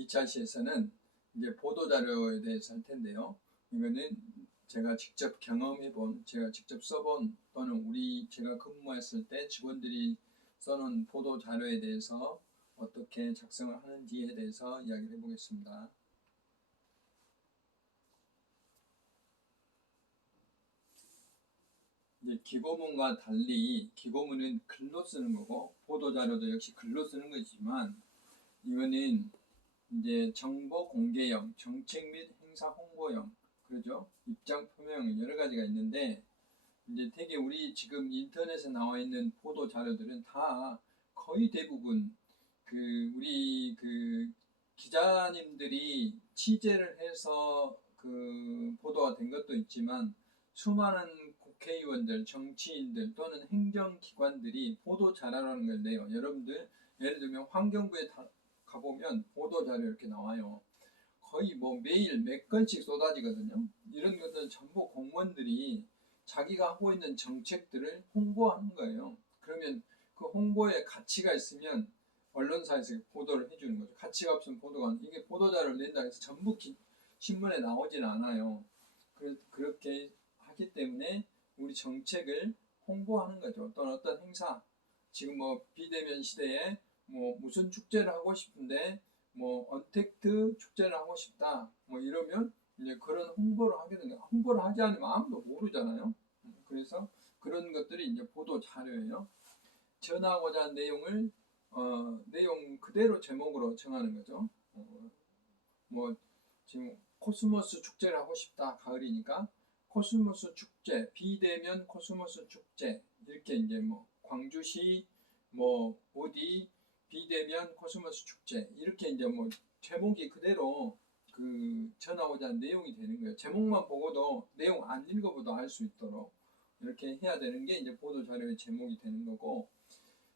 2차 시에서는 이제 보도 자료에 대해서 할 텐데요. 이거는 제가 직접 경험해 본, 제가 직접 써본 또는 우리 제가 근무했을 때 직원들이 써놓은 보도 자료에 대해서 어떻게 작성을 하는지에 대해서 이야기를 해보겠습니다. 이제 기고문과 달리 기고문은 글로 쓰는 거고 보도 자료도 역시 글로 쓰는 거지만 이거는 이제 정보 공개형, 정책 및 행사 홍보형, 그러죠? 입장 표명 여러 가지가 있는데 이제 되게 우리 지금 인터넷에 나와 있는 보도 자료들은 다 거의 대부분 그 우리 그 기자님들이 취재를 해서 그 보도가 된 것도 있지만 수많은 국회의원들, 정치인들 또는 행정기관들이 보도 자료라는 걸 내요. 여러분들 예를 들면 환경부에 다 가보면 보도 자료 이렇게 나와요. 거의 뭐 매일 몇 건씩 쏟아지거든요. 이런 것들은 전부 공무원들이 자기가 하고 있는 정책들을 홍보하는 거예요. 그러면 그 홍보에 가치가 있으면 언론사에서 보도를 해주는 거죠. 가치가 없으면 보도가 안 이게 보도자를 낸다 해서 전부 기, 신문에 나오진 않아요. 그, 그렇게 하기 때문에 우리 정책을 홍보하는 거죠. 또는 어떤 행사 지금 뭐 비대면 시대에 뭐 무슨 축제를 하고 싶은데 뭐 언택트 축제를 하고 싶다 뭐 이러면 이제 그런 홍보를 하게 되는. 홍보를 하지 않으면 아무도 모르잖아요. 그래서 그런 것들이 이제 보도 자료예요. 전하고자 하는 내용을 어, 내용 그대로 제목으로 정하는 거죠. 어, 뭐 지금 코스모스 축제를 하고 싶다 가을이니까 코스모스 축제 비대면 코스모스 축제 이렇게 이제 뭐 광주시 뭐 어디 비대면 코스모스 축제 이렇게 이제 뭐 제목이 그대로 그 전하고자 하는 내용이 되는 거예요. 제목만 보고도 내용 안 읽어보도 알 수 있도록 이렇게 해야 되는 게 이제 보도 자료의 제목이 되는 거고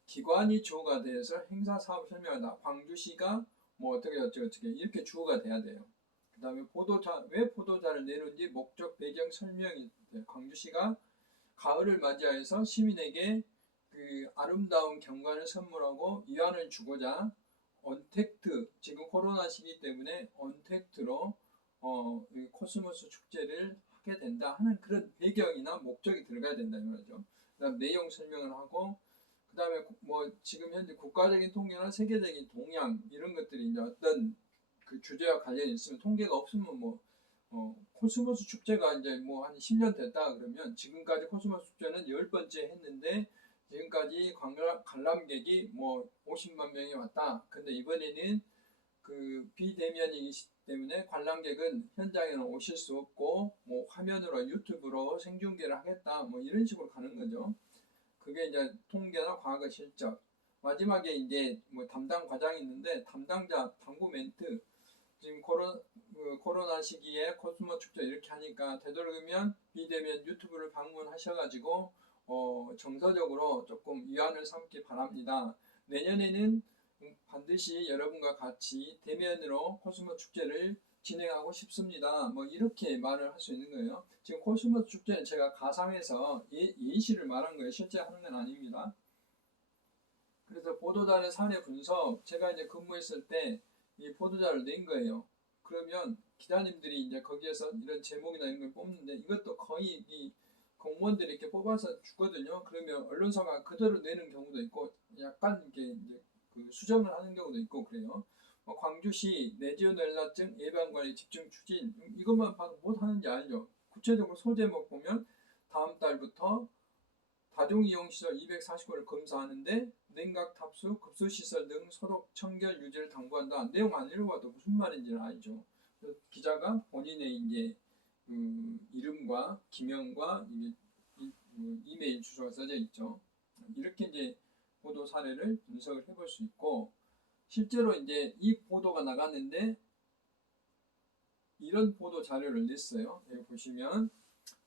기관이 주어가 돼서 행사 사업 설명하다. 광주시가 뭐 어떻게 어떻게 어떻게 이렇게 주어가 돼야 돼요. 그 다음에 보도자 왜 보도자를 내는지 목적 배경 설명이 돼요. 광주시가 가을을 맞이해서 시민에게 그 아름다운 경관을 선물하고 위안을 주고자 언택트 지금 코로나 시기 때문에 언택트로 어, 이 코스모스 축제를 하게 된다 하는 그런 배경이나 목적이 들어가야 된다 이 말이죠. 그다음 내용 설명을 하고 그다음에 뭐 지금 현재 국가적인 통계나 세계적인 동향 이런 것들이 이제 어떤 그 주제와 관련이 있으면 통계가 없으면 뭐 어, 코스모스 축제가 이제 뭐 한 10년 됐다 그러면 지금까지 코스모스 축제는 열 번째 했는데 지금까지 관람, 관람객이 뭐 50만 명이 왔다. 근데 이번에는 그 비대면이기 때문에 관람객은 현장에는 오실 수 없고 뭐 화면으로 유튜브로 생중계를 하겠다. 뭐 이런 식으로 가는 거죠. 그게 이제 통계나 과거 실적. 마지막에 이제 뭐 담당 과장이 있는데 담당자 당부 멘트. 지금 코로, 그 코로나 시기에 코스모 축제 이렇게 하니까 되도록이면 비대면 유튜브를 방문하셔가지고 어, 정서적으로 조금 위안을 삼기 바랍니다. 내년에는 반드시 여러분과 같이 대면으로 코스모 축제를 진행하고 싶습니다. 뭐 이렇게 말을 할 수 있는 거예요. 지금 코스모 축제는 제가 가상해서 예, 예시를 말한 거예요. 실제 하는 건 아닙니다. 그래서 보도자료 사례 분석 제가 이제 근무했을 때 이 보도자를 낸 거예요. 그러면 기자님들이 이제 거기에서 이런 제목이나 이런 걸 뽑는데 이것도 거의 이 공무원들이 이렇게 뽑아서 주거든요. 그러면 언론사가 그대로 내는 경우도 있고 약간 이렇게 이제 그 수정을 하는 경우도 있고 그래요. 뭐 광주시 내지연연락증 예방관리 집중 추진 이것만 봐도 못 하는지 알죠. 구체적으로 소제목 보면 다음 달부터 다중이용시설 240건을 검사하는데 냉각 탑수, 급수시설 등 소독, 청결 유지를 당부한다. 내용 안 읽어봐도 무슨 말인지는 알죠. 기자가 본인의 이제 그 이름과 기명과 이게 그 이메일 주소가 써져 있죠. 이렇게 이제 보도 사례를 분석을 해볼 수 있고 실제로 이제 이 보도가 나갔는데 이런 보도 자료를 냈어요. 여기 보시면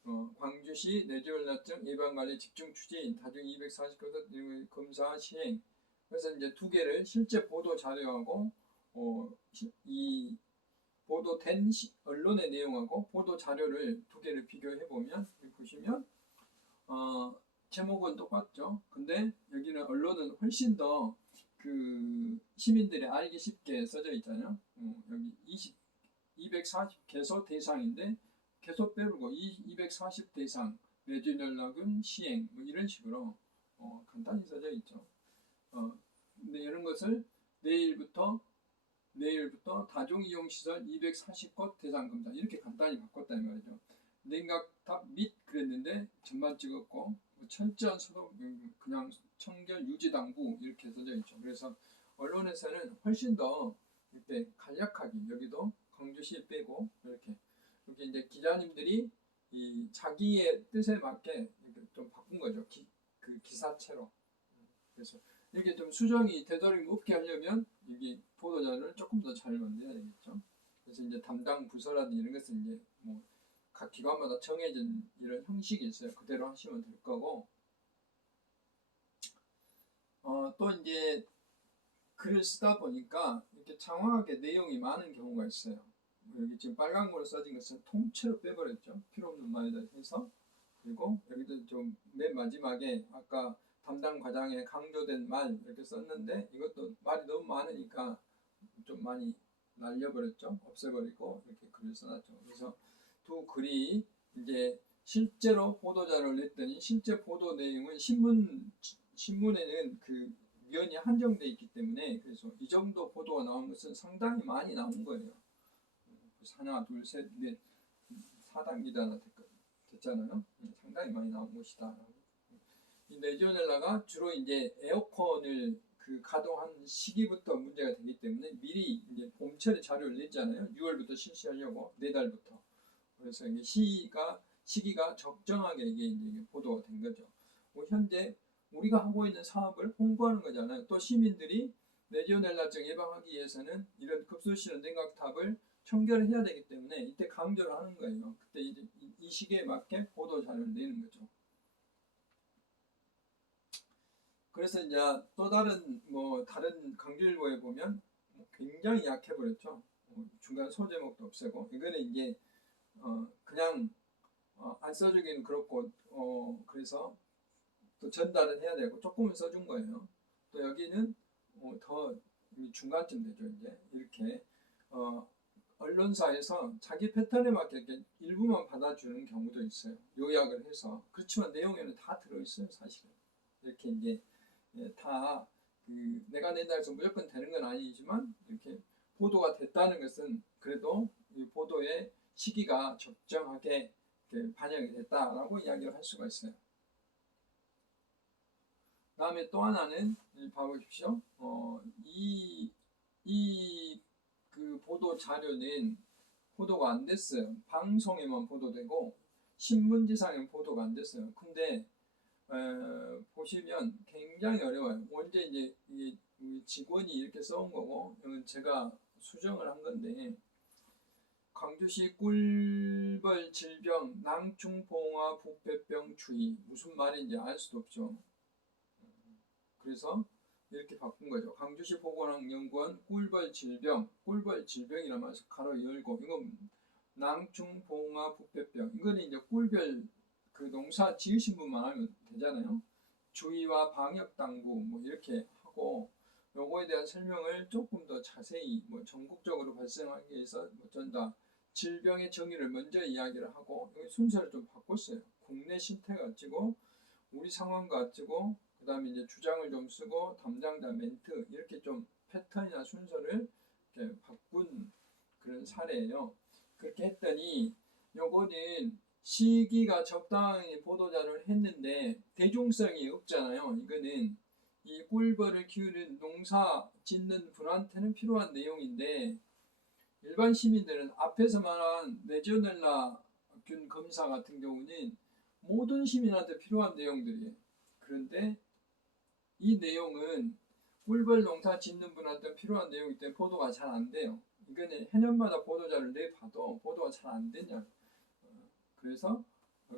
어, 광주시 뇌졸라증 예방관리 집중 추진 다중 240건을 검사 시행 그래서 이제 두 개를 실제 보도 자료하고 어, 이 보도된 시, 언론의 내용하고 보도 자료를 두 개를 비교해 보면 보시면 어, 제목은 똑같죠. 근데 여기는 언론은 훨씬 더그그 시민들이 알기 쉽게 써져 있잖아요. 어, 여기 20, 240 개소 대상인데 개소 빼고 240 대상 내준 연락은 시행 뭐 이런 식으로 어, 간단히 써져 있죠. 어, 근데 이런 것을 내일부터 내일부터 다중이용시설 240곳 대상 검사 이렇게 간단히 바꿨다는 말이죠. 냉각탑 및 그랬는데 전반 찍었고 뭐 철저한 소독 음, 그냥 청결 유지 당부 이렇게 써져 있죠. 그래서 언론에서는 훨씬 더 이렇게 간략하게 여기도 광주시 빼고 이렇게 이렇게 이제 기자님들이 이 자기의 뜻에 맞게 좀 바꾼 거죠. 기, 그 기사체로. 그래서 이렇게 좀 수정이 되도록 없게 하려면 이게 보도자를 조금 더 잘 만들어야 되겠죠. 그래서 이제 담당 부서라든지 이런 것은 이제 뭐 각 기관마다 정해진 이런 형식이 있어요. 그대로 하시면 될 거고. 어, 또 이제 글을 쓰다 보니까 이렇게 장황하게 내용이 많은 경우가 있어요. 여기 지금 빨간 걸로 써진 것은 통째로 빼버렸죠. 필요 없는 말이다 해서. 그리고 여기도 좀 맨 마지막에 아까 담당 과장에 강조된 말 이렇게 썼는데 이것도 말이 너무 많으니까 좀 많이 날려버렸죠. 없애버리고 이렇게 글을 써놨죠. 그래서 두 글이 이제 실제로 보도자를 냈더니 실제 보도 내용은 신문 신문에는 그 면이 한정돼 있기 때문에 그래서 이 정도 보도가 나온 것은 상당히 많이 나온 거예요. 하나, 둘, 셋, 넷, 4단계다 됐잖아요. 상당히 많이 나온 것이다. 이 레지오넬라가 주로 이제 에어컨을 그 가동한 시기부터 문제가 되기 때문에 미리 이제 봄철에 자료를 냈잖아요. 6월부터 실시하려고 네 달부터. 그래서 이게 시기가 시기가 적정하게 이게 이제 보도가 된 거죠. 뭐 현재 우리가 하고 있는 사업을 홍보하는 거잖아요. 또 시민들이 레지오넬라증 예방하기 위해서는 이런 급수실은 냉각탑을 청결해야 되기 때문에 이때 강조를 하는 거예요. 그때 이제 이 시기에 맞게 보도 자료를 내는 거죠. 그래서 이제 또 다른 뭐 다른 강주일보에 보면 뭐 굉장히 약해 버렸죠. 뭐 중간 소제목도 없애고 이거는 이제 어 그냥 어, 안 써주기는 그렇고 어 그래서 또 전달은 해야 되고 조금은 써준 거예요. 또 여기는 어, 더 중간쯤 되죠 이제 이렇게 어, 언론사에서 자기 패턴에 맞게 일부만 받아주는 경우도 있어요. 요약을 해서 그렇지만 내용에는 다 들어있어요 사실은 이렇게 이제 예, 다 그 내가 낸다 해서 무조건 되는 건 아니지만 이렇게 보도가 됐다는 것은 그래도 이 보도의 시기가 적정하게 반영이 됐다라고 이야기를 할 수가 있어요. 다음에 또 하나는 봐보십시오. 어, 이, 이, 그 보도 자료는 보도가 안 됐어요. 방송에만 보도되고, 신문지상에 보도가 안 됐어요. 근데, 어, 보시면 굉장히 어려워요. 언제 이제 이 직원이 이렇게 써온 거고, 이건 제가 수정을 한 건데, 광주시 꿀벌 질병 낭충봉화 부패병 주의 무슨 말인지 알 수도 없죠. 그래서 이렇게 바꾼 거죠. 광주시 보건학연구원 꿀벌 질병, 꿀벌 질병이라 말해서 가로 열고 이건 낭충봉화 부패병 이거는 이제 꿀별 그 농사 지으신 분만 하면 되잖아요. 주의와 방역 당부 뭐 이렇게 하고 요거에 대한 설명을 조금 더 자세히 뭐 전국적으로 발생하기 위해서 어쩐다 질병의 정의를 먼저 이야기를 하고 여기 순서를 좀 바꿨어요. 국내 실태가 찍고 우리 상황과 찍고 그 다음에 이제 주장을 좀 쓰고 담당자 멘트 이렇게 좀 패턴이나 순서를 이렇게 바꾼 그런 사례예요. 그렇게 했더니 요거는 시기가 적당히 보도자를 했는데 대중성이 없잖아요. 이거는 이 꿀벌을 키우는 농사 짓는 분한테는 필요한 내용인데 일반 시민들은 앞에서 말한 레지오넬라균 검사 같은 경우는 모든 시민한테 필요한 내용들이에요. 그런데 이 내용은 꿀벌 농사 짓는 분한테 필요한 내용이기 때문에 보도가 잘 안 돼요. 이거는 해년마다 보도자를 내봐도 보도가 잘 안 되냐. 그래서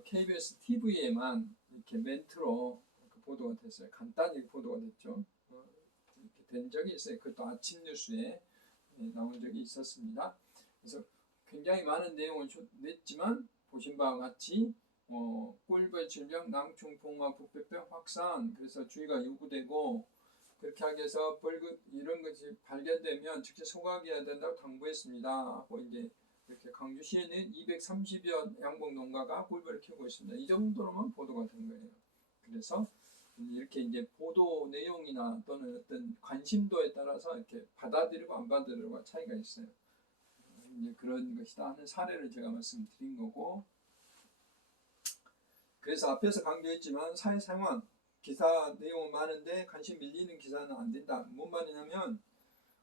KBS TV에만 이렇게 멘트로 보도가 됐어요. 간단히 보도가 됐죠. 이렇게 된 적이 있어요. 그것도 아침 뉴스에 나온 적이 있었습니다. 그래서 굉장히 많은 내용을 냈지만 보신 바와 같이 어, 꿀벌 질병, 낭충, 봉화, 부패병 확산 그래서 주의가 요구되고 그렇게 하기 위해서 벌금 이런 것이 발견되면 즉시 소각해야 된다고 당부했습니다. 하고 이제 이렇게 광주시에는 230여 양봉 농가가 꿀벌을 키우고 있습니다. 이 정도로만 보도가 된 거예요. 그래서 이렇게 이제 보도 내용이나 또는 어떤 관심도에 따라서 이렇게 받아들이고 안 받아들이고가 차이가 있어요. 이제 그런 것이다 하는 사례를 제가 말씀드린 거고 그래서 앞에서 강조했지만 사회상황 기사 내용은 많은데 관심 밀리는 기사는 안 된다. 뭔 말이냐면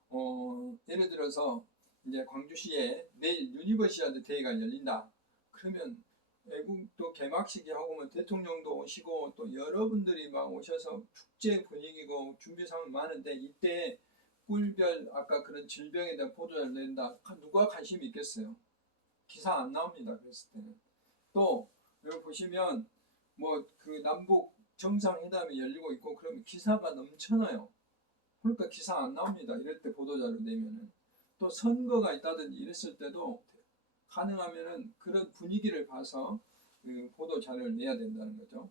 어, 예를 들어서 이제 광주시에 내일 유니버시아드 대회가 열린다. 그러면 외국도 개막식이 하고 면 대통령도 오시고 또 여러분들이 막 오셔서 축제 분위기고 준비사항 많은데 이때 꿀별 아까 그런 질병에 대한 보도를 낸다. 누가 관심이 있겠어요? 기사 안 나옵니다. 그랬을 때는 또 여기 보시면 뭐 그 남북 정상회담이 열리고 있고 그러면 기사가 넘쳐나요. 그러니까 기사 안 나옵니다. 이럴 때 보도자료 내면은 또 선거가 있다든지 이랬을 때도 가능하면은 그런 분위기를 봐서 그 보도 자료를 내야 된다는 거죠.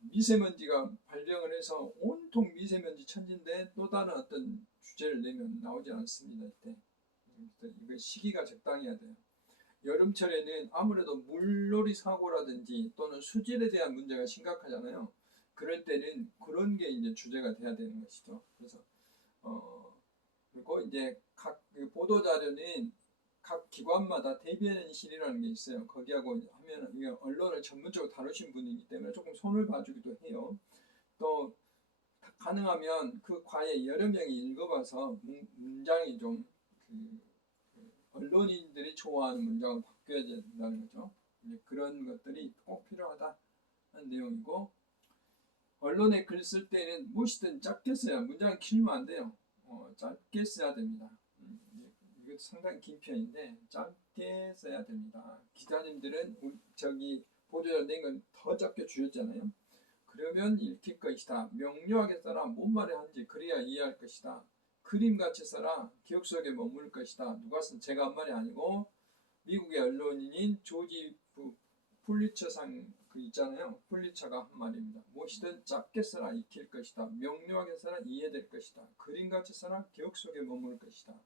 미세먼지가 발병을 해서 온통 미세먼지 천지인데 또 다른 어떤 주제를 내면 나오지 않습니다. 이때 이거 시기가 적당해야 돼요. 여름철에는 아무래도 물놀이 사고라든지 또는 수질에 대한 문제가 심각하잖아요. 그럴 때는 그런 게 이제 주제가 돼야 되는 것이죠. 그래서 어 그리고 이제 각 그 보도 자료는 각 기관마다 대변인실이라는 게 있어요. 거기하고 하면 언론을 전문적으로 다루신 분이기 때문에 조금 손을 봐주기도 해요. 또 가능하면 그 과에 여러 명이 읽어봐서 문- 문장이 좀 그, 그 언론인들이 좋아하는 문장으로 바뀌어야 된다는 거죠. 그런 것들이 꼭 필요하다 하는 내용이고 언론에 글 쓸 때는 무엇이든 짧게 써야 문장이 길면 안 돼요. 어, 짧게 써야 됩니다. 음, 이거 상당히 긴 편인데 짧게 써야 됩니다. 기자님들은 저기 보도자 낸건 더 짧게 주셨잖아요. 그러면 읽힐 것이다. 명료하게 써라. 뭔 말을 하는지 그래야 이해할 것이다. 그림같이 써라. 기억 속에 머물 것이다. 누가 쓴 제가 한 말이 아니고 미국의 언론인인 조지 부 풀리처상 그 있잖아요. 풀리처가 한 말입니다. 무엇이든 짧게 써라 익힐 것이다. 명료하게 써라 이해될 것이다. 그림같이 써라 기억 속에 머물 것이다.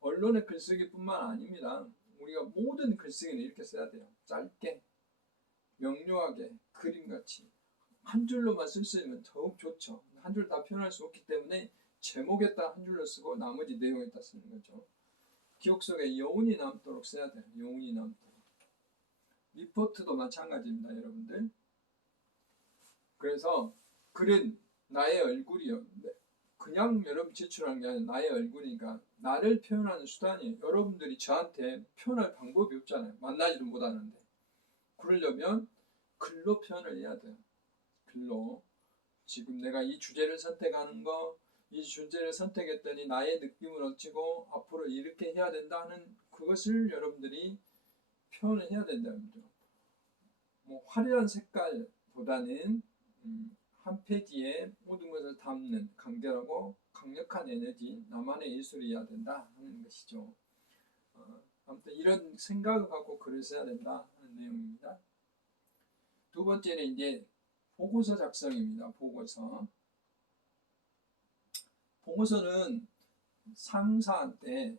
언론의 글쓰기뿐만 아닙니다. 우리가 모든 글쓰기는 이렇게 써야 돼요. 짧게, 명료하게, 그림같이 한 줄로만 쓸 수 있으면 더욱 좋죠. 한 줄 다 표현할 수 없기 때문에 제목에다 한 줄로 쓰고 나머지 내용에다 쓰는 거죠. 기억 속에 여운이 남도록 써야 돼요. 여운이 남도록. 리포트도 마찬가지입니다, 여러분들. 그래서 글은 나의 얼굴이요. 네, 그냥 여러분 제출하는 게 아니라 나의 얼굴이니까 나를 표현하는 수단이 여러분들이 저한테 표현할 방법이 없잖아요. 만나지도 못하는데. 그러려면 글로 표현을 해야 돼요. 글로. 지금 내가 이 주제를 선택하는 거, 이 주제를 선택했더니 나의 느낌을 어찌고 앞으로 이렇게 해야 된다는 그것을 여러분들이 표현을 해야 된다는 거죠. 뭐 화려한 색깔보다는 음, 한 페이지에 모든 것을 담는 강렬하고 강력한 에너지, 나만의 예술이어야 된다 하는 것이죠. 어, 아무튼 이런 생각을 갖고 글을 써야 된다 하는 내용입니다. 두 번째는 이제 보고서 작성입니다. 보고서. 보고서는 상사한테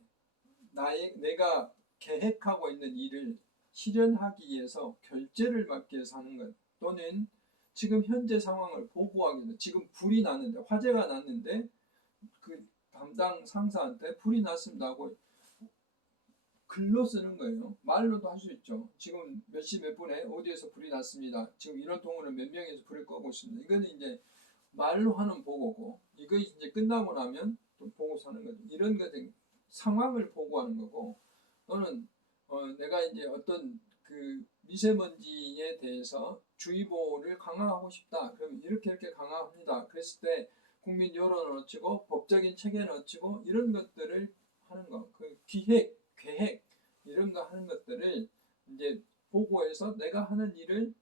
나의 내가 계획하고 있는 일을 실현하기 위해서 결제를 받기 위해서 하는 것 또는 지금 현재 상황을 보고하기 위해서 지금 불이 났는데 화재가 났는데 그 담당 상사한테 불이 났습니다 하고 글로 쓰는 거예요. 말로도 할 수 있죠. 지금 몇 시 몇 분에 어디에서 불이 났습니다. 지금 이런 동호는 몇 명에서 불을 끄고 있습니다. 이거는 이제 말로 하는 보고고 이거 이제 끝나고 나면 또 보고서 하는 거죠. 이런 것은 상황을 보고하는 거고 또는 어, 내가 이제 어떤 그 미세먼지에 대해서 주의보를 강화하고 싶다. 그럼 이렇게 이렇게 강화합니다. 그랬을 때 국민 여론을 어찌고 법적인 체계는 어찌고 이런 것들을 하는 거. 그 기획, 계획 이런 거 하는 것들을 이제 보고해서 내가 하는 일을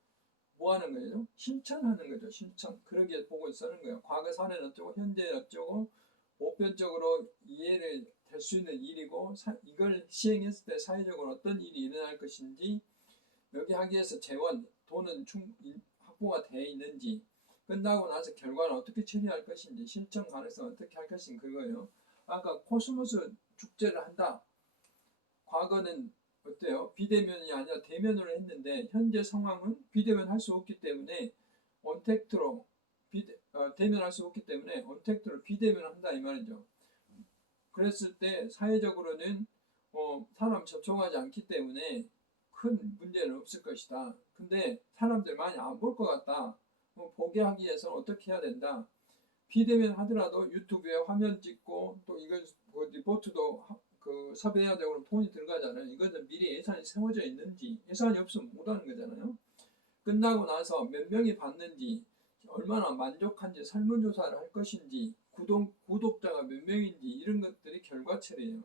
뭐 하는 거예요? 실천하는 거죠. 실천. 그러기에 보고 쓰는 거예요. 과거 사례는 어쩌고 현재는 어쩌고 보편적으로 이해를 될 수 있는 일이고 사- 이걸 시행했을 때 사회적으로 어떤 일이 일어날 것인지 여기 하기 위해서 재원, 돈은 충 일- 확보가 되어 있는지 끝나고 나서 결과는 어떻게 처리할 것인지 실천 가능성 어떻게 할 것인지 그거예요. 아까 코스모스 축제를 한다. 과거는 어때요? 비대면이 아니라 대면으로 했는데 현재 상황은 비대면 할 수 없기 때문에 언택트로 비대, 어, 대면할 수 없기 때문에 언택트로 비대면을 한다 이 말이죠. 그랬을 때 사회적으로는 어, 사람 접촉하지 않기 때문에 큰 문제는 없을 것이다. 근데 사람들 많이 안 볼 것 같다. 뭐 보게 하기 위해서 어떻게 해야 된다. 비대면 하더라도 유튜브에 화면 찍고 또 이걸 뭐 리포트도 하- 그 섭외해야 되고 돈이 들어가잖아요. 이거는 미리 예산이 세워져 있는지 예산이 없으면 못하는 거잖아요. 끝나고 나서 몇 명이 봤는지 얼마나 만족한지 설문조사를 할 것인지 구독, 구독자가 몇 명인지 이런 것들이 결과체래요.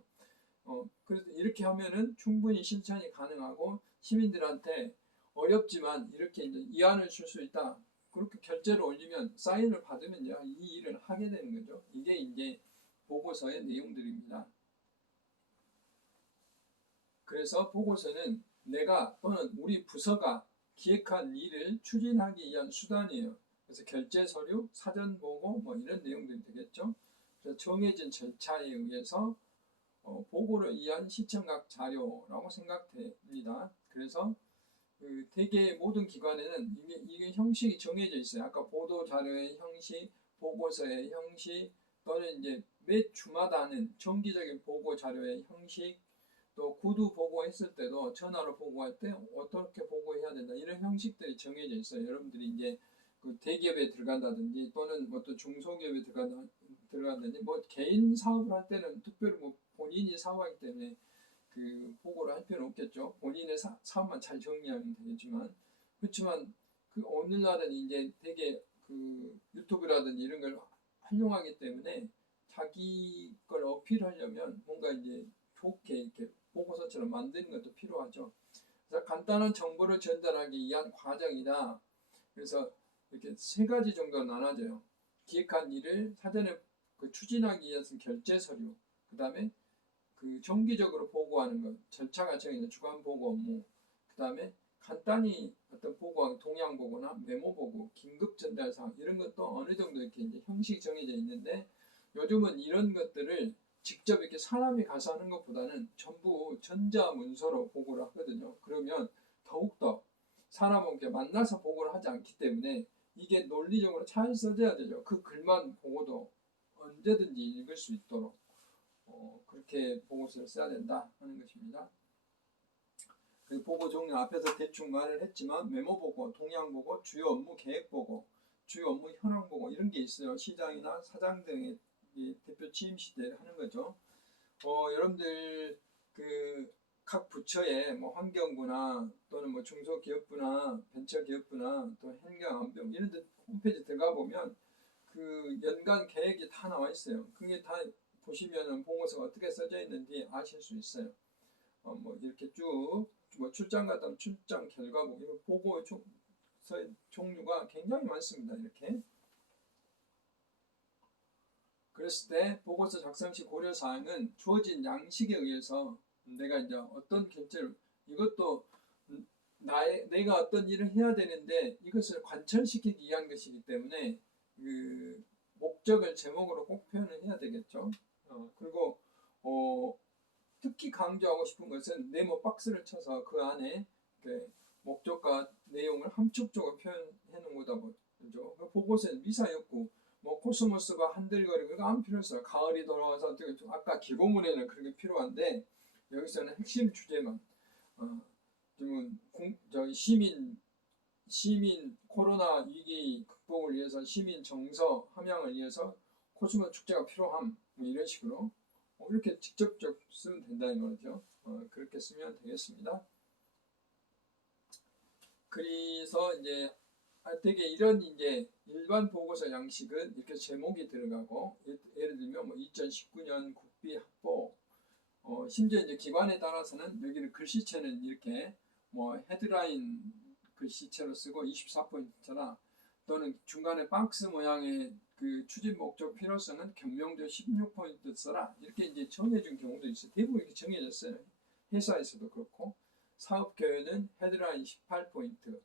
어, 그래서 이렇게 하면은 충분히 실천이 가능하고 시민들한테 어렵지만 이렇게 이제 이안을 줄 수 있다. 그렇게 결제를 올리면 사인을 받으면 이제 이 일을 하게 되는 거죠. 이게 이제 보고서의 내용들입니다. 그래서 보고서는 내가 또는 우리 부서가 기획한 일을 추진하기 위한 수단이에요. 그래서 결제 서류, 사전 보고 뭐 이런 내용들이 되겠죠. 그래서 정해진 절차에 의해서 어, 보고를 위한 시청각 자료라고 생각됩니다. 그래서 그 대개 모든 기관에는 이게, 이게 형식이 정해져 있어요. 아까 보도 자료의 형식, 보고서의 형식, 또는 이제 매 주마다는 정기적인 보고 자료의 형식, 또 구두 보고했을 때도 전화로 보고할 때 어떻게 보고해야 된다 이런 형식들이 정해져 있어요. 여러분들이 이제 그 대기업에 들어간다든지 또는 어떤 중소기업에 들어간다 들어간다든지 뭐 개인 사업을 할 때는 특별히 뭐 본인이 사업하기 때문에 그 보고를 할 필요는 없겠죠. 본인의 사, 사업만 잘 정리하면 되겠지만 그렇지만 그 오늘날은 이제 되게 그 유튜브라든지 이런 걸 활용하기 때문에 자기 걸 어필하려면 뭔가 이제 좋게 이렇게 보고서처럼 만드는 것도 필요하죠. 그래서 간단한 정보를 전달하기 위한 과정이다. 그래서 이렇게 세 가지 정도 나눠져요. 기획한 일을 사전에 그 추진하기 위해서 결제 서류, 그 다음에 그 정기적으로 보고하는 것, 절차가 정해진 주간 보고 업무, 그 다음에 간단히 어떤 보고, 동향 보고나 메모 보고, 긴급 전달 사항 이런 것도 어느 정도 이렇게 이제 형식이 정해져 있는데 요즘은 이런 것들을 직접 이렇게 사람이 가서 하는 것보다는 전부 전자 문서로 보고를 하거든요. 그러면 더욱더 사람을 만나서 보고를 하지 않기 때문에 이게 논리적으로 잘 써져야 되죠. 그 글만 보고도 언제든지 읽을 수 있도록 어, 그렇게 보고서를 써야 된다 하는 것입니다. 그 보고 종류 앞에서 대충 말을 했지만 메모 보고, 동향 보고, 주요 업무 계획 보고, 주요 업무 현황 보고 이런 게 있어요. 시장이나 사장 등의 이 대표 취임 시대에 하는 거죠. 어, 여러분들 그 각 부처의 뭐 환경부나 또는 뭐 중소기업부나 벤처기업부나 또 행정안병 이런 데 홈페이지 들어가 보면 그 연간 계획이 다 나와 있어요. 그게 다 보시면은 보고서가 어떻게 써져 있는지 아실 수 있어요. 어, 뭐 이렇게 쭉 뭐 출장 갔다 오면 출장 결과 뭐 이런 보고 종, 서- 종류가 굉장히 많습니다. 이렇게 그랬을 때 보고서 작성 시 고려 사항은 주어진 양식에 의해서 내가 이제 어떤 결제를 이것도 음, 나의 내가 어떤 일을 해야 되는데 이것을 관철시키기 위한 것이기 때문에 그 목적을 제목으로 꼭 표현을 해야 되겠죠. 어, 그리고 어, 특히 강조하고 싶은 것은 네모 박스를 쳐서 그 안에 그 목적과 내용을 함축적으로 표현해 놓은 거다 보죠. 그 보고서는 미사였고 뭐 코스모스가 한들거리고 안 필요 없어요. 가을이 돌아와서 아까 기고문에는 그렇게 필요한데 여기서는 핵심 주제만 어, 지금 공, 저희 시민 시민 코로나 위기 극복을 위해서 시민 정서 함양을 위해서 코스모 축제가 필요함 뭐 이런 식으로 어, 이렇게 직접적 쓰면 된다는 거죠. 어, 그렇게 쓰면 되겠습니다. 그래서 이제 아, 되게 이런 이제 일반 보고서 양식은 이렇게 제목이 들어가고 예- 예를 들면 뭐 2019년 국비 확보 어, 심지어 이제 기관에 따라서는 여기는 글씨체는 이렇게 뭐 헤드라인 글씨체로 쓰고 24포인트나 또는 중간에 박스 모양의 그 추진 목적 필요성은 경명조 16포인트 써라 이렇게 이제 정해준 경우도 있어요. 대부분 이렇게 정해졌어요. 회사에서도 그렇고 사업 계획은 헤드라인 18포인트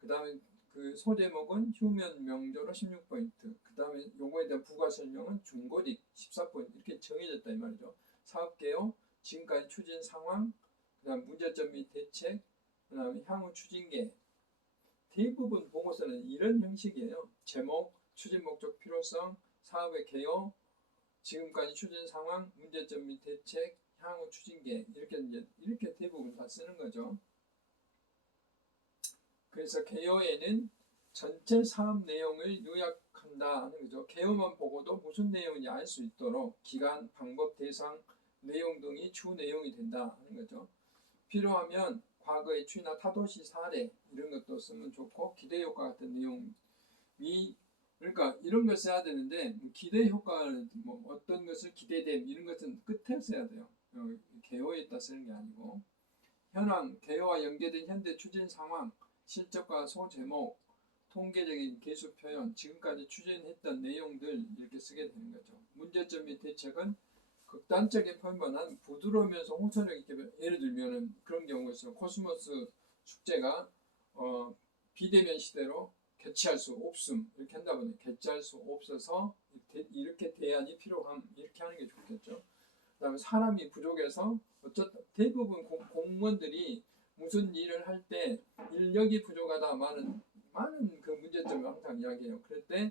그 다음에 그그 소제목은 휴면 명조로 16포인트. 그 다음에 요거에 대한 부가 설명은 중고딕 14포인트. 이렇게 정해졌다 이 말이죠. 사업개요, 지금까지 추진 상황, 그 다음 문제점 및 대책, 그 다음에 향후 추진계. 대부분 보고서는 이런 형식이에요. 제목, 추진 목적 필요성, 사업의 개요, 지금까지 추진 상황, 문제점 및 대책, 향후 추진계 이렇게 이제 이렇게 대부분 다 쓰는 거죠. 그래서 개요에는 전체 사업 내용을 요약한다 하는 거죠. 개요만 보고도 무슨 내용인지 알 수 있도록 기간, 방법, 대상, 내용 등이 주 내용이 된다 하는 거죠. 필요하면 과거의 추이나 타도시 사례 이런 것도 쓰면 좋고 기대 효과 같은 내용이 그러니까 이런 걸 써야 되는데 뭐 기대 효과를 뭐 어떤 것을 기대됨 이런 것은 끝에 써야 돼요. 어, 개요에다 쓰는 게 아니고 현황 개요와 연계된 현대 추진 상황 실적과 소제목 통계적인 개수 표현 지금까지 추진했던 내용들 이렇게 쓰게 되는 거죠. 문제점 및 대책은 극단적인 표현보다는 부드러우면서 홍철력 있게 예를 들면은 그런 경우가 있어요. 코스모스 숙제가 어, 비대면 시대로 개최할 수 없음 이렇게 한다면 개최할 수 없어서 이렇게 대안이 필요함 이렇게 하는 게 좋겠죠. 그다음에 사람이 부족해서 어쨌든 대부분 공, 공무원들이 무슨 일을 할 때 인력이 부족하다 많은 많은 그 문제점을 항상 이야기해요. 그럴 때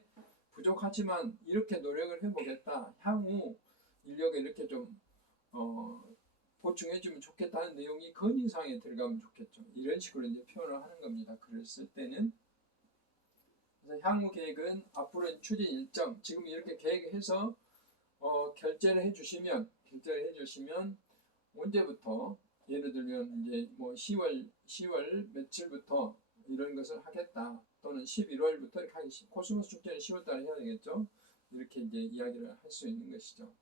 부족하지만 이렇게 노력을 해보겠다. 향후 인력에 이렇게 좀 어, 보충해주면 좋겠다는 내용이 건의사항에 들어가면 좋겠죠. 이런 식으로 이제 표현을 하는 겁니다. 쓸 때는. 그래서 향후 계획은 앞으로 추진 일정, 지금 이렇게 계획해서 어, 결제를 해주시면, 결제를 해주시면 언제부터 예를 들면 이제 뭐 10월 10월 며칠부터 이런 것을 하겠다 또는 11월부터 이렇게 하기 코스모스 축제는 10월달에 해야 되겠죠. 이렇게 이제 이야기를 할 수 있는 것이죠.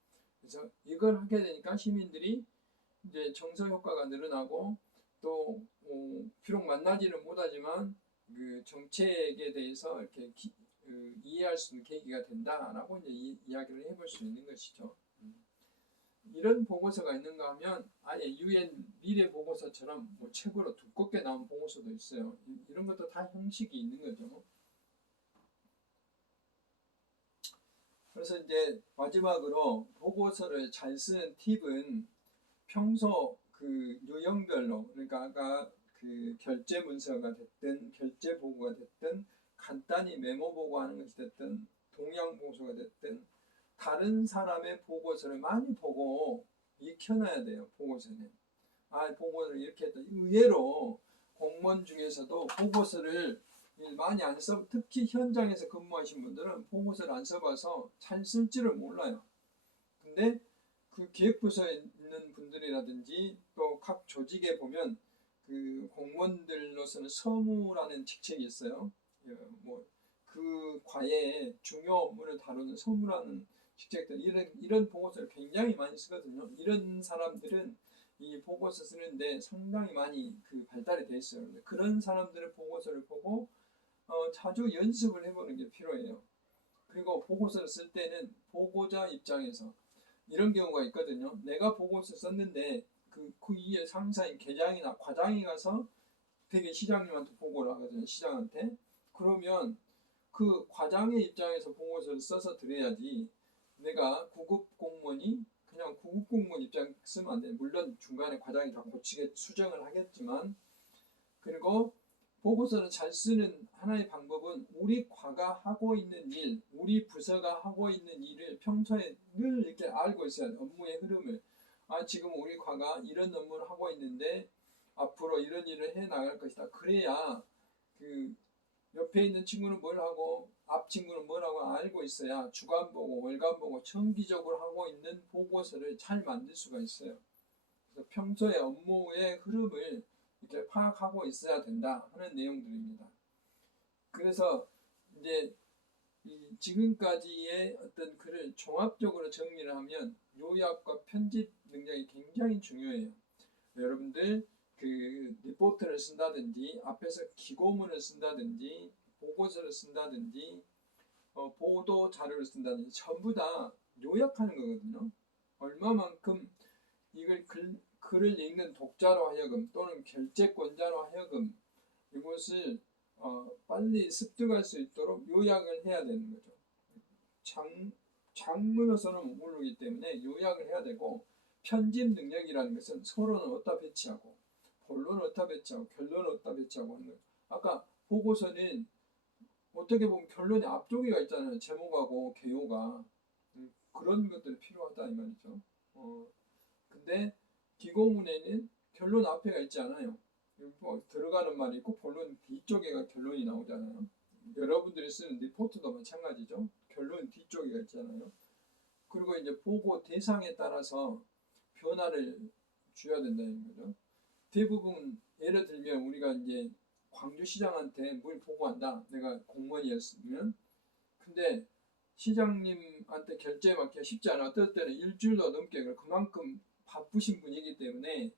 그래서 이걸 하게 되니까 시민들이 이제 정서 효과가 늘어나고 또 어, 비록 만나지는 못하지만 그 정책에 대해서 이렇게 기, 그, 이해할 수 있는 계기가 된다라고 이제 이, 이야기를 해볼 수 있는 것이죠. 이런 보고서가 있는가 하면 아예 유엔 미래 보고서처럼 뭐 책으로 두껍게 나온 보고서도 있어요. 이, 이런 것도 다 형식이 있는 거죠. 그래서 이제 마지막으로 보고서를 잘 쓰는 팁은 평소 그 유형별로 그러니까 아까 그 결제 문서가 됐든 결제 보고가 됐든 간단히 메모 보고하는 것이 됐든 동양 보고서가 됐든 다른 사람의 보고서를 많이 보고 익혀놔야 돼요. 보고서는 아 보고를 이렇게 했다. 의외로 공무원 중에서도 보고서를 많이 안 써, 특히 현장에서 근무하신 분들은 보고서를 안 써봐서 잘 쓸지를 몰라요. 근데 그 기획부서에 있는 분들이라든지 또 각 조직에 보면 그 공무원들로서는 서무라는 직책이 있어요. 뭐 그 과외에 중요 업무를 다루는 서무라는 직책들 이런 이런 보고서를 굉장히 많이 쓰거든요. 이런 사람들은 이 보고서 쓰는데 상당히 많이 그 발달이 돼 있어요. 그런 사람들의 보고서를 보고 어, 자주 연습을 해보는 게 필요해요. 그리고 보고서를 쓸 때는 보고자 입장에서 이런 경우가 있거든요. 내가 보고서 썼는데 그, 그 위에 상사인 계장이나 과장이 가서 되게 시장님한테 보고를 하거든요. 시장한테. 그러면 그 과장의 입장에서 보고서를 써서 드려야지 내가 구급 공무원이 그냥 구급 공무원 입장 쓰면 안 돼. 물론 중간에 과장이 다 고치게 수정을 하겠지만 그리고 보고서를 잘 쓰는 하나의 방법은 우리 과가 하고 있는 일, 우리 부서가 하고 있는 일을 평소에 늘 이렇게 알고 있어야 돼. 업무의 흐름을. 아, 지금 우리 과가 이런 업무를 하고 있는데 앞으로 이런 일을 해 나갈 것이다. 그래야 그 옆에 있는 친구는 뭘 하고 앞 친구는 뭐라고 알고 있어야 주간 보고 월간 보고 정기적으로 하고 있는 보고서를 잘 만들 수가 있어요. 그래서 평소에 업무의 흐름을 이렇게 파악하고 있어야 된다 하는 내용들입니다. 그래서 이제 지금까지의 어떤 글을 종합적으로 정리를 하면 요약과 편집 능력이 굉장히 중요해요. 여러분들 그 리포트를 쓴다든지 앞에서 기고문을 쓴다든지 보고서를 쓴다든지 어, 보도 자료를 쓴다든지 전부 다 요약하는 거거든요. 얼마만큼 이걸 글, 글을 읽는 독자로 하여금 또는 결제권자로 하여금 이것을 어, 어, 빨리 습득할 수 있도록 요약을 해야 되는 거죠. 장, 장문으로서는 못 모르기 때문에 요약을 해야 되고 편집 능력이라는 것은 서론을 어디다 배치하고 본론을 어디다 배치하고 결론을 어디다 배치하고 하는 거예요. 아까 보고서는 어떻게 보면 결론에 앞쪽에가 있잖아요. 제목하고 개요가 음, 그런 것들이 필요하다 이 말이죠. 어, 근데 기고문에는 결론 앞에가 있지 않아요. 뭐 들어가는 말이 있고 본론 뒤쪽에가 결론이 나오잖아요. 여러분들이 쓰는 리포트도 마찬가지죠. 결론 뒤쪽에가 있잖아요. 그리고 이제 보고 대상에 따라서 변화를 줘야 된다는 거죠. 대부분 예를 들면 우리가 이제 광주시장한테 뭘 보고한다. 내가 공무원이었으면 근데 시장님한테 결제 맡기가 쉽지 않아. 어떨 때는 일주일도 넘게. 그만큼 바쁘신 분이기 때문에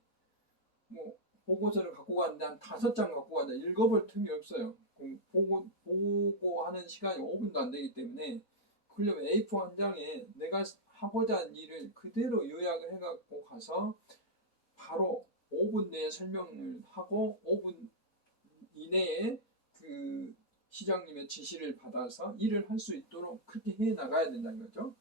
뭐 보고서를 갖고 갔는데 한 다섯 장 갖고 갔는데 읽어볼 틈이 없어요. 그럼 보고 보고 하는 시간이 5분도 안 되기 때문에 그러려면 A4 한 장에 내가 하고자 하는 일을 그대로 요약을 해갖고 가서 바로 5분 내에 설명을 하고 5분 이내에 그 시장님의 지시를 받아서 일을 할 수 있도록 그렇게 해 나가야 된다는 거죠.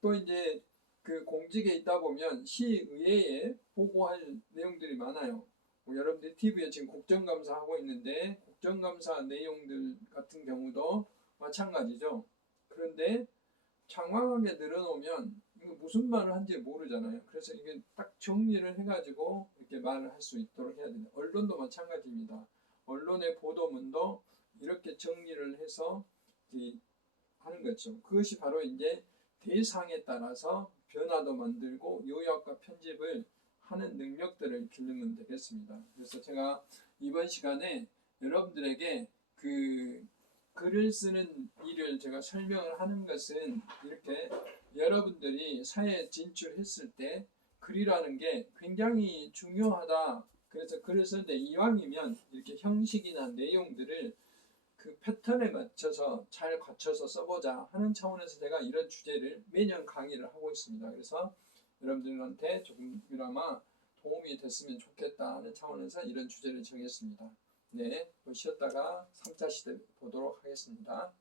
또 이제 그 공직에 있다 보면 시의회에 보고할 내용들이 많아요. 뭐 여러분들 TV에 지금 국정감사 하고 있는데 국정감사 내용들 같은 경우도 마찬가지죠. 그런데 장황하게 늘어놓으면 이거 무슨 말을 한지 모르잖아요. 그래서 이게 딱 정리를 해가지고 이렇게 말을 할 수 있도록 해야 됩니다. 언론도 마찬가지입니다. 언론의 보도문도 이렇게 정리를 해서 이 하는 거죠. 그것이 바로 이제 대상에 따라서 변화도 만들고 요약과 편집을 하는 능력들을 기르면 되겠습니다. 그래서 제가 이번 시간에 여러분들에게 그 글을 쓰는 일을 제가 설명을 하는 것은 이렇게 여러분들이 사회에 진출했을 때 글이라는 게 굉장히 중요하다. 그래서 글을 쓸때 이왕이면 이렇게 형식이나 내용들을 그 패턴에 맞춰서 잘 갖춰서 써보자 하는 차원에서 제가 이런 주제를 매년 강의를 하고 있습니다. 그래서 여러분들한테 조금이나마 도움이 됐으면 좋겠다 하는 차원에서 이런 주제를 정했습니다. 네, 또 쉬었다가 3차 시대 보도록 하겠습니다.